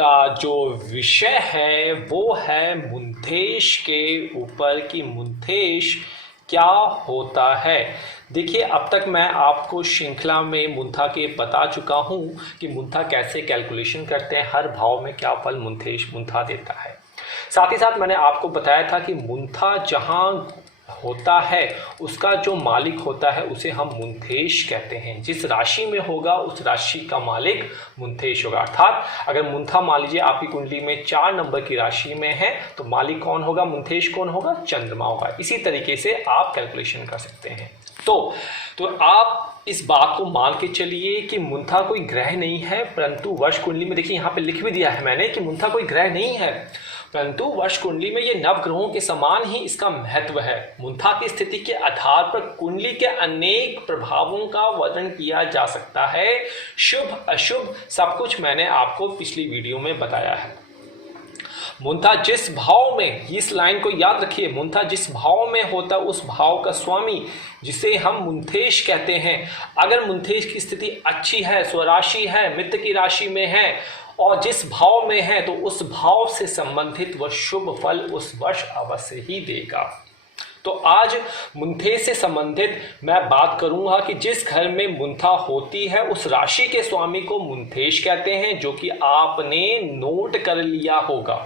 का जो विषय है वो है मुंथेश के ऊपर कि मुंथेश क्या होता है। देखिए, अब तक मैं आपको श्रृंखला में मुंथा के बता चुका हूँ कि मुंथा कैसे कैलकुलेशन करते हैं, हर भाव में क्या फल मुंथेश मुंथा देता है। साथ ही साथ मैंने आपको बताया था कि मुंथा जहाँ होता है उसका जो मालिक होता है उसे हम मुंथेश कहते हैं। जिस राशि में होगा उस राशि का मालिक मुंथेश होगा। अर्थात अगर मुंथा मान लीजिए आपकी कुंडली में 4 नंबर की राशि में है तो मालिक कौन होगा, मुंथेश कौन होगा, चंद्रमा होगा। इसी तरीके से आप कैलकुलेशन कर सकते हैं। तो आप इस बात को मान के चलिए कि मुंथा कोई ग्रह नहीं है, परंतु वर्ष कुंडली में देखिए यहाँ पे लिख भी दिया है मैंने कि मुंथा कोई ग्रह नहीं है, परंतु वर्ष कुंडली में ये नवग्रहों के समान ही इसका महत्व है। मुंथा की स्थिति के आधार पर कुंडली के अनेक प्रभावों का वर्णन किया जा सकता है। शुभ अशुभ सब कुछ मैंने आपको पिछली वीडियो में बताया है। मुंथा जिस भाव में, इस लाइन को याद रखिए, मुंथा जिस भाव में होता उस भाव का स्वामी जिसे हम मुंथेश कहते हैं। अगर मुंथेश की स्थिति अच्छी है, स्वराशि है, मित्र की राशि में है और जिस भाव में है तो उस भाव से संबंधित वह शुभ फल उस वर्ष अवश्य ही देगा। तो आज मुंथेश से संबंधित मैं बात करूंगा कि जिस घर में मुंथा होती है उस राशि के स्वामी को मुंथेश कहते हैं, जो कि आपने नोट कर लिया होगा।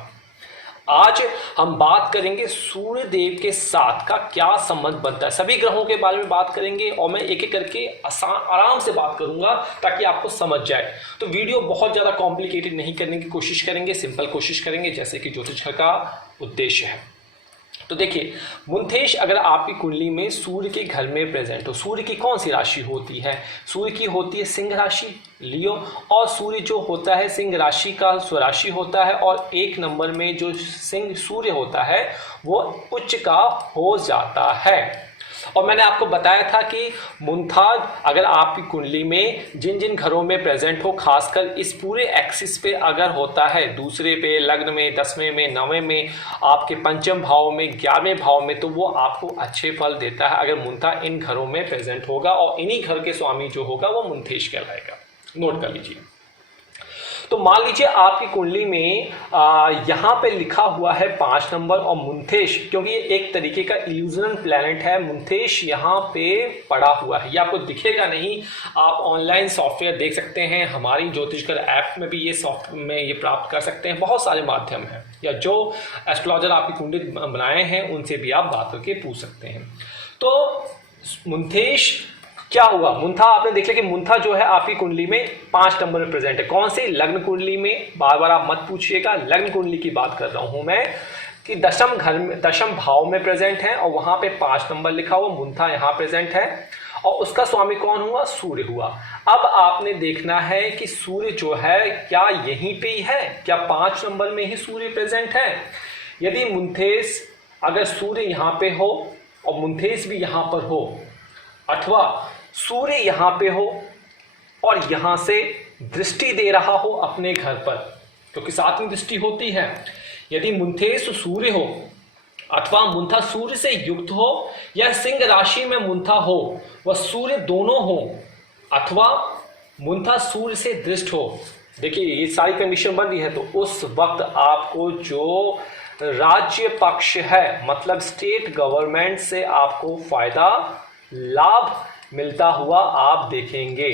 आज हम बात करेंगे सूर्य देव के साथ का क्या संबंध बनता है, सभी ग्रहों के बारे में बात करेंगे और मैं एक एक करके आराम से बात करूंगा ताकि आपको समझ जाए। तो वीडियो बहुत ज़्यादा कॉम्प्लिकेटेड नहीं करने की कोशिश करेंगे, सिंपल कोशिश करेंगे जैसे कि ज्योतिष का उद्देश्य है। तो देखिए, मुंथेश अगर आपकी कुंडली में सूर्य के घर में प्रेजेंट हो, सूर्य की कौन सी राशि होती है, सूर्य की होती है सिंह राशि, लियो। और सूर्य जो होता है सिंह राशि का स्वराशि होता है और 1 नंबर में जो सिंह सूर्य होता है वो उच्च का हो जाता है। और मैंने आपको बताया था कि मुंथा अगर आपकी कुंडली में जिन जिन घरों में प्रेजेंट हो, खासकर इस पूरे एक्सिस पे अगर होता है, दूसरे पे, लग्न में, 10वें में, 9वें में, आपके पंचम भाव में, 11वें भाव में, तो वो आपको अच्छे फल देता है अगर मुंथा इन घरों में प्रेजेंट होगा और इन्हीं घर के स्वामी जो होगा वो मुंथेश कहलाएगा। नोट कर लीजिए। तो मान लीजिए आपकी कुंडली में यहाँ पे लिखा हुआ है 5 नंबर और मुंथेश, क्योंकि ये एक तरीके का इल्यूजनल प्लैनेट है, मुंथेश यहाँ पे पड़ा हुआ है। ये आपको दिखेगा नहीं, आप ऑनलाइन सॉफ्टवेयर देख सकते हैं, हमारी ज्योतिषकर ऐप में भी ये सॉफ्टवेयर में ये प्राप्त कर सकते हैं। बहुत सारे माध्यम हैं, या जो एस्ट्रोलॉजर आपकी कुंडली बनाए हैं उनसे भी आप बात करके पूछ सकते हैं। तो मुंथेश क्या हुआ, मुंथा आपने देख लिया कि मुंथा जो है आपकी कुंडली में 5 नंबर में प्रेजेंट है। कौन सी, लग्न कुंडली में। बार बार आप मत पूछिएगा, लग्न कुंडली की बात कर रहा हूं मैं कि 10म घर में, 10म भाव में प्रेजेंट है और वहां पे 5 नंबर लिखा हुआ मुंथा यहां प्रेजेंट है और उसका स्वामी कौन हुआ, सूर्य हुआ। अब आपने देखना है कि सूर्य जो है क्या यहीं पे ही है, क्या 5 नंबर में ही सूर्य प्रेजेंट है। यदि मुंथेश, अगर सूर्य यहाँ पे हो और मुंथेश भी यहाँ पर हो, अथवा सूर्य यहाँ पे हो और यहाँ से दृष्टि दे रहा हो अपने घर पर, क्योंकि साथ में दृष्टि होती है। यदि मुंथेश सूर्य हो अथवा मुंथा सूर्य से युक्त हो या सिंह राशि में मुंथा हो, वह सूर्य दोनों हो अथवा मुंथा सूर्य से दृष्ट हो, देखिए ये सारी कंडीशन बन रही है, तो उस वक्त आपको जो राज्य पक्ष है, मतलब स्टेट गवर्नमेंट से आपको फायदा, लाभ मिलता हुआ आप देखेंगे।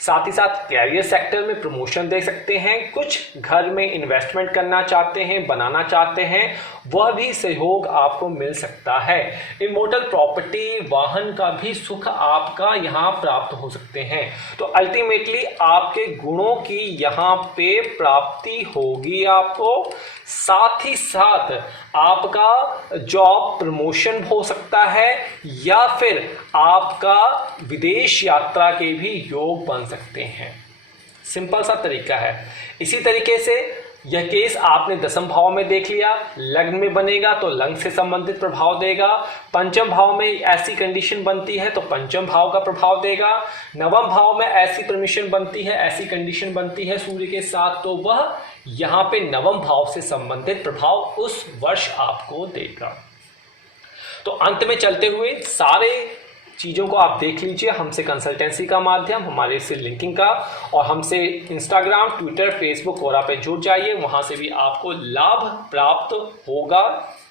साथ ही साथ कैरियर सेक्टर में प्रमोशन देख सकते हैं। कुछ घर में इन्वेस्टमेंट करना चाहते हैं, बनाना चाहते हैं, वह भी सहयोग आपको मिल सकता है। इमोर्टल प्रॉपर्टी, वाहन का भी सुख आपका यहाँ प्राप्त हो सकते हैं। तो अल्टीमेटली आपके गुणों की यहाँ पे प्राप्ति होगी आपको। साथ ही साथ आपका जॉब प्रमोशन हो सकता है या फिर आपका विदेश यात्रा के भी योग बन सकते हैं। सिंपल सा तरीका है। इसी तरीके से यह केस आपने 10म भाव में देख लिया, लग्न में बनेगा तो लग्न से संबंधित प्रभाव देगा। पंचम भाव में ऐसी कंडीशन बनती है तो पंचम भाव का प्रभाव देगा। 9वें भाव में ऐसी परमिशन बनती है, ऐसी कंडीशन बनती है सूर्य के साथ, तो वह यहाँ पे 9वें भाव से संबंधित प्रभाव उस वर्ष आपको देगा। तो अंत में चलते हुए सारे चीज़ों को आप देख लीजिए हमसे कंसल्टेंसी का माध्यम, हमारे से लिंकिंग का, और हमसे इंस्टाग्राम, ट्विटर, फेसबुक वगैरह पे जुड़ जाइए, वहाँ से भी आपको लाभ प्राप्त होगा।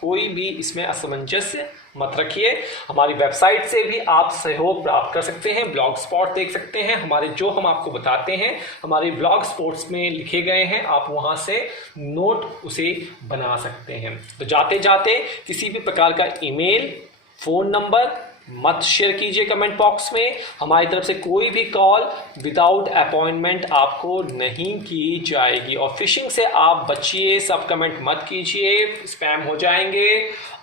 कोई भी इसमें असमंजस्य मत रखिए। हमारी वेबसाइट से भी आप सहयोग प्राप्त कर सकते हैं, ब्लॉग स्पॉट देख सकते हैं, हमारे जो हम आपको बताते हैं हमारे ब्लॉग स्पॉट्स में लिखे गए हैं, आप वहाँ से नोट उसे बना सकते हैं। तो जाते जाते किसी भी प्रकार का ईमेल, फ़ोन नंबर मत शेयर कीजिए कमेंट बॉक्स में। हमारी तरफ से कोई भी कॉल विदाउट अपॉइंटमेंट आपको नहीं की जाएगी। और फिशिंग से आप बचिए, सब कमेंट मत कीजिए, स्पैम हो जाएंगे।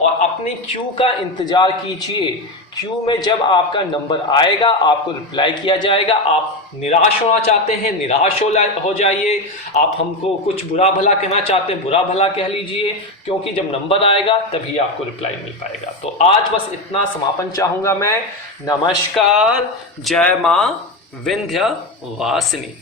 और अपनी क्यू का इंतज़ार कीजिए, क्यू में जब आपका नंबर आएगा आपको रिप्लाई किया जाएगा। आप निराश होना चाहते हैं, निराश हो जाइए। आप हमको कुछ बुरा भला कहना चाहते हैं, बुरा भला कह लीजिए, क्योंकि जब नंबर आएगा तभी आपको रिप्लाई मिल पाएगा। तो आज बस इतना समापन चाहूँगा मैं। नमस्कार, जय माँ विंध्यवासिनी।